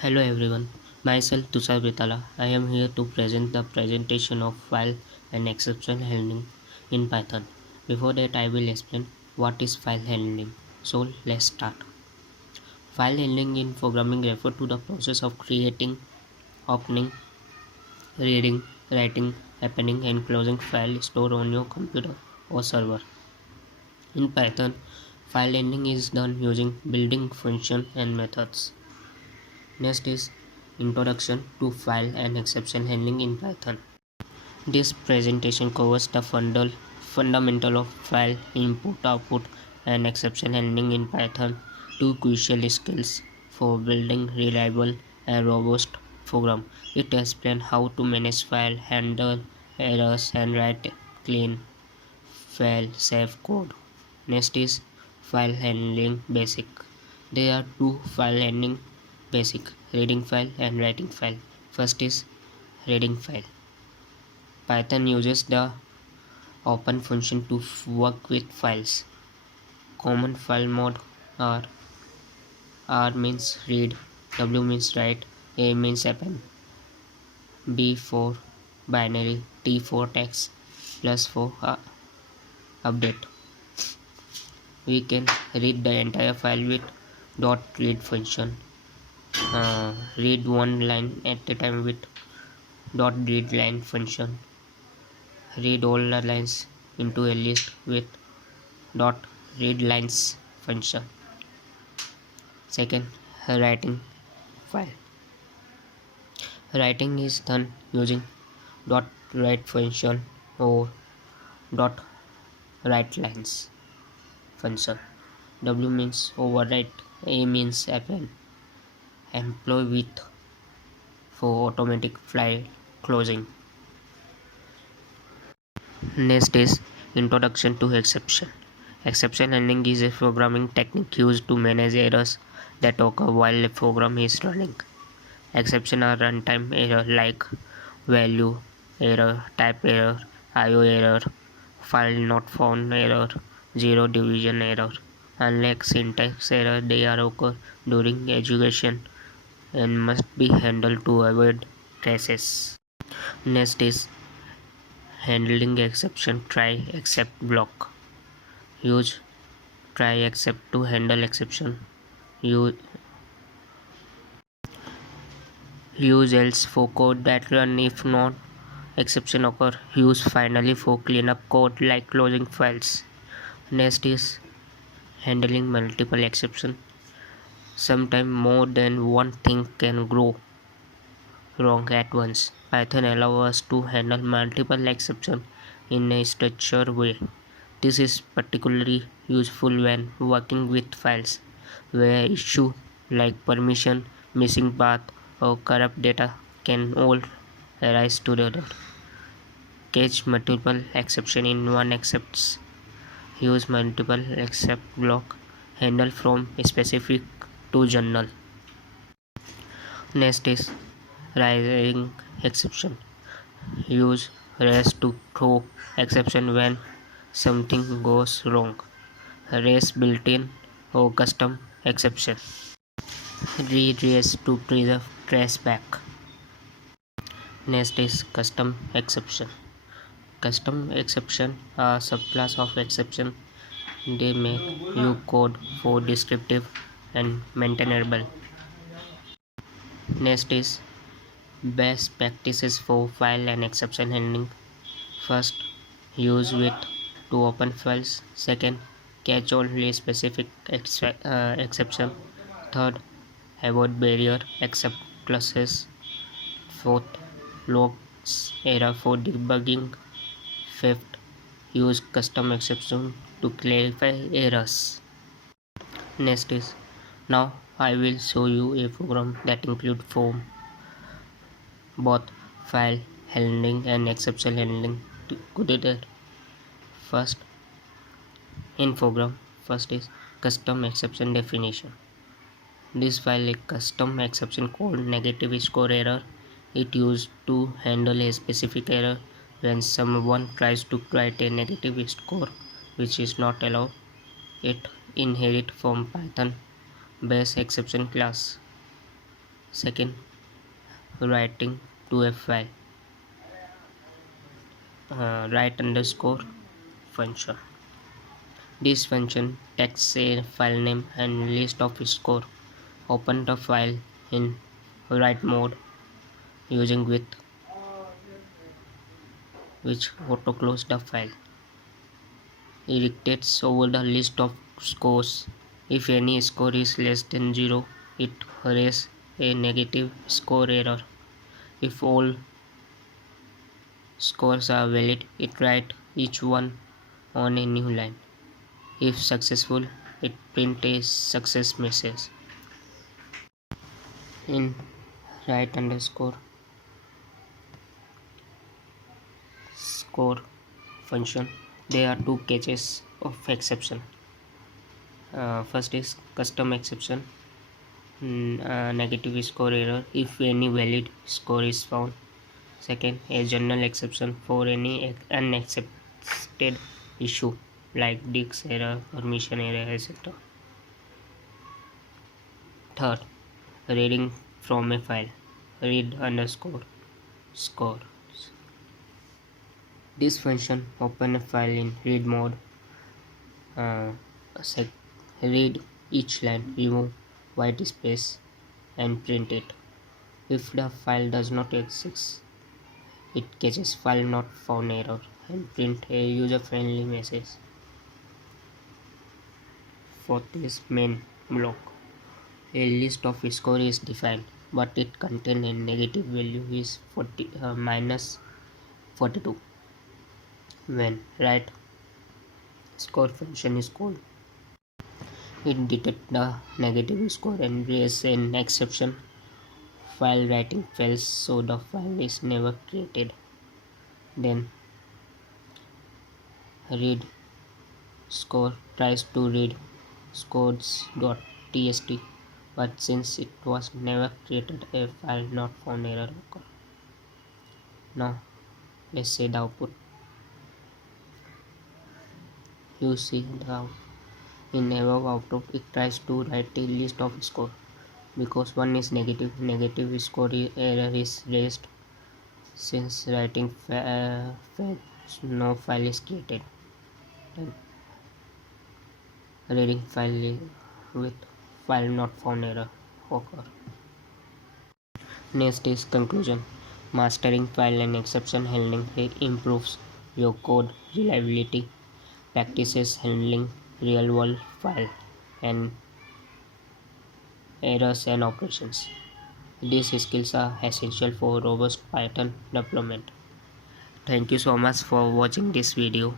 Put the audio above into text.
Hello everyone, myself Tushar Vitala. I am here to present the presentation of file and exception handling in Python. Before that I will explain what is file handling. So let's start. File handling in programming refers to the process of creating, opening, reading, writing, opening and closing file stored on your computer or server. In Python, file handling is done using building function and methods. Next is introduction to file and exception handling in Python. This presentation covers the fundamental of file input, output, and exception handling in Python, two crucial skills for building reliable and robust program. It explains how to manage file, handle errors, and write clean, file-safe code. Next is file handling basic. There are two file handling basic: reading file and writing file. First is reading file. Python uses the open function to work with files. Common file mode are R means read, W means write, A means append, B for binary, T for text, plus for update. We can read the entire file with .read function. Read one line at a time with .read line function. Read all the lines into a list with .read lines function. Second, writing file. Writing is done using .write function or .write lines function. W means overwrite, A means append, employ with for automatic file closing. Next is introduction to exception. Exception handling is a programming technique used to manage errors that occur while a program is running. Exceptions are runtime error like value error, type error, IO error, file not found error, zero division error. Unlike syntax error, they are occur during execution and must be handled to avoid traces. Next is handling exception try except block. Use try except to handle exception. Use else for code that run if not exception occur. Use finally for cleanup code like closing files. Next is handling multiple exception. Sometimes more than one thing can go wrong at once. Python allows us to handle multiple exceptions in a structured way. This is particularly useful when working with files where issues like permission, missing path, or corrupt data can all arise together. Catch multiple exceptions in one excepts. Use multiple except block. Handle from specific to general. Next is rising exception. Use res to throw exception when something goes wrong. Res built-in or custom exception. Read res to preserve traceback. Next is custom exception. Custom exception are subclass of exception. They make you code for descriptive and maintainable. Next is best practices for file and exception handling. First, use with to open files. Second, catch only specific exception. Third, avoid barrier except classes. Fourth, logs error for debugging. Fifth, use custom exception to clarify errors. Next is now I will show you a program that includes form both file handling and exception handling together. First, in program, first is custom exception definition. This file a custom exception called negative score error. It used to handle a specific error when someone tries to write a negative score which is not allowed. It inherits from Python base exception class. Second, writing to a file. Write underscore function. This function takes a file name and list of score. Open the file in write mode using with which auto close the file. It dictates over the list of scores. If any score is less than 0, it raises a negative score error. If all scores are valid, it writes each one on a new line. If successful, it prints a success message. In write underscore score function, there are two cases of exception. First is custom exception, negative score error if any valid score is found. Second, a general exception for any unaccepted issue like disk error, permission error, etc. Third, reading from a file, read underscore score. This function open a file in read mode, uh, read each line, remove white space and print it. If the file does not exist, it catches file not found error and print a user-friendly message. Fourth is main block. A list of score is defined, but it contains a negative value is minus 42. When write score function is called, it detects the negative score and raises an exception. File writing fails, so the file is never created. Then read score tries to read scores.txt, but since it was never created, a file not found error occur. Now let's see the output. You see the in above output it tries to write a list of score. Because one is negative, negative score error is raised. Since writing fails, no file is created. And reading file with file not found error occur. Next is conclusion. Mastering file and exception handling improves your code reliability. Practices handling real world file and errors and operations. These skills are essential for robust Python development. Thank you so much for watching this video.